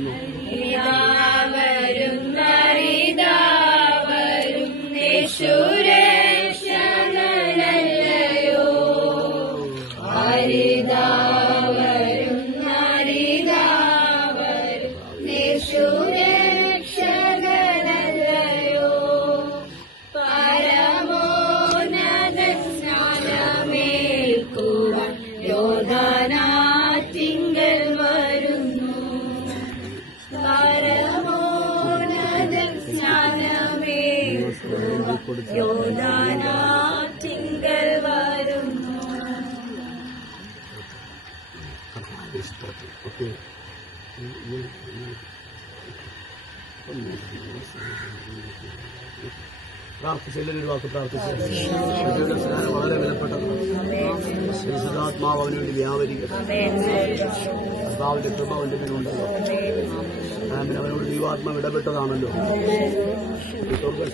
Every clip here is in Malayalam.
ഒന്ന് യോദാനാറ്റിങ്കൽ വരുന്നു പരമോന്നതൻ സ്നാനമേൽക്കുവാൻ യോദാനാറ്റിങ്കൽ വരുന്നു. പ്രാർത്ഥിച്ചൊരു വാക്ക് പ്രാർത്ഥിച്ചു. വളരെ വിലപ്പെട്ടതാണ്. പരിശുദ്ധാത്മാവ് അവന് വേണ്ടി വ്യാപരിക്കട്ടെ. കർത്താവിന്റെ കൃപ അവന്റെ മേലുണ്ടല്ലോ. അവനോട് ദൈവാത്മാവ് ഇടപെട്ടതാണല്ലോ.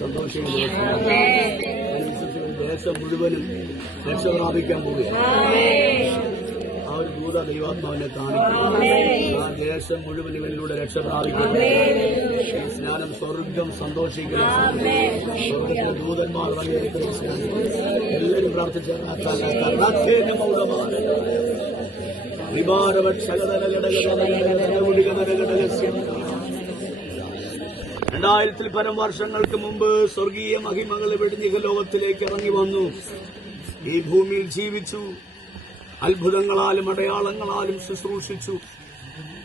സന്തോഷിക്കുന്ന ദേശം മുഴുവനും രക്ഷ പ്രാപിക്കാൻ പോവുകയാണ്. ആ ഒരു ദൂത ദൈവാത്മാവിനെ കാണിക്കും. ആ ദേശം മുഴുവൻ ഇവനിലൂടെ രക്ഷ പ്രാപിക്കുന്നു. സ്നാനം സ്വർഗം സന്തോഷിക്കണം. സ്വർഗത്തിലെ ദൂതന്മാർ വഴിയെടുക്കുന്ന സ്നാനം എല്ലാവരും പ്രാർത്ഥിച്ച 2000 പരം വർഷങ്ങൾക്ക് മുമ്പ് സ്വർഗീയ മഹിമകൾ വെടിഞ്ഞിക ലോകത്തിലേക്ക് ഇറങ്ങി വന്നു. ഈ ഭൂമിയിൽ ജീവിച്ചു. അത്ഭുതങ്ങളാലും അടയാളങ്ങളാലും ശുശ്രൂഷിച്ചു.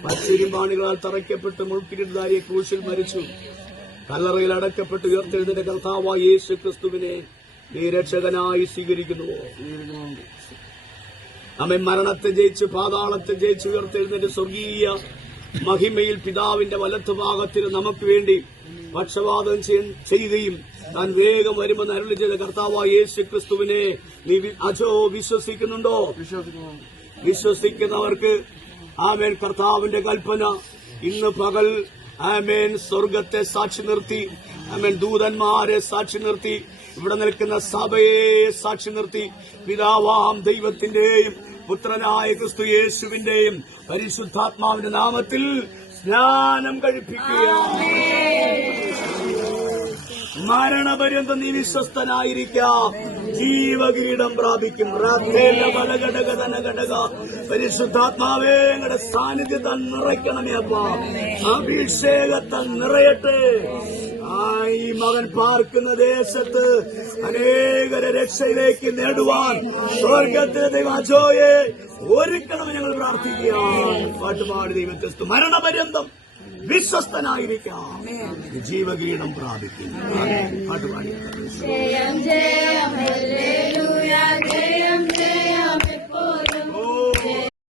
പച്ചിരിമ്പാണികളാൽ തറയ്ക്കപ്പെട്ട് മുൾക്കിരീടധാരിയെ ക്രൂശിൽ മരിച്ചു. കല്ലറയിൽ അടക്കപ്പെട്ട് ഉയർത്തെഴുന്നേറ്റ കർത്താവായ യേശു ക്രിസ്തുവിനെ നീ രക്ഷകനായി സ്വീകരിക്കുന്നുവോ? നമ്മെ മരണത്തെ ജയിച്ച് പാതാളത്തെ ജയിച്ച് ഉയർത്തെഴുന്നേറ്റ് സ്വർഗീയ മഹിമയിൽ പിതാവിന്റെ വലത്തുഭാഗത്തിൽ നമുക്ക് വേണ്ടി പക്ഷപാതം ചെയ്യുകയും താൻ വേഗം വരുമെന്ന് അരുളി ചെയ്ത കർത്താവായ യേശു ക്രിസ്തുവിനെ നീ വിശ്വസിക്കുന്നുണ്ടോ? വിശ്വസിക്കുന്നവർക്ക് ആമേൻ കർത്താവിന്റെ കൽപ്പന ഇന്ന് പകൽ ആമേൻ സ്വർഗത്തെ സാക്ഷി നിർത്തി, ആമേൻ ദൂതന്മാരെ സാക്ഷി നിർത്തി, ഇവിടെ നിൽക്കുന്ന സഭയെ സാക്ഷി നിർത്തി, പിതാവാം ദൈവത്തിന്റെയും പുത്രനായ ക്രിസ്തു യേശുവിന്റെയും പരിശുദ്ധാത്മാവിന്റെ നാമത്തിൽ സ്നാനം കഴിപ്പിക്കുകയാണ്. മരണപര്യന്തം നീ വിശ്വസ്തനായിരിക്കാം. ജീവകിരീടം പ്രാപിക്കും. പരിശുദ്ധാത്മാവേ ഞങ്ങളുടെ സാന്നിധ്യത്താൽ നിറയ്ക്കണമേ അപ്പ. അഭിഷേകത്താൽ നിറയട്ടെ. ഈ മകൻ പാർക്കുന്ന ദേശത്ത് അനേകരെ രക്ഷയിലേക്ക് നേടുവാൻ സ്വർഗത്തിലെ ദൈവാജോയെ ഒരുക്കണമെന്ന് ഞങ്ങൾ പ്രാർത്ഥിക്കുകയാണ്. പാട്ടുപാടി ദൈവത്തെ മരണപര്യന്തം വിശ്വസ്തനായിരിക്കാം. ജീവകിരീടം പ്രാപിക്കും. പാട്ടുപാടി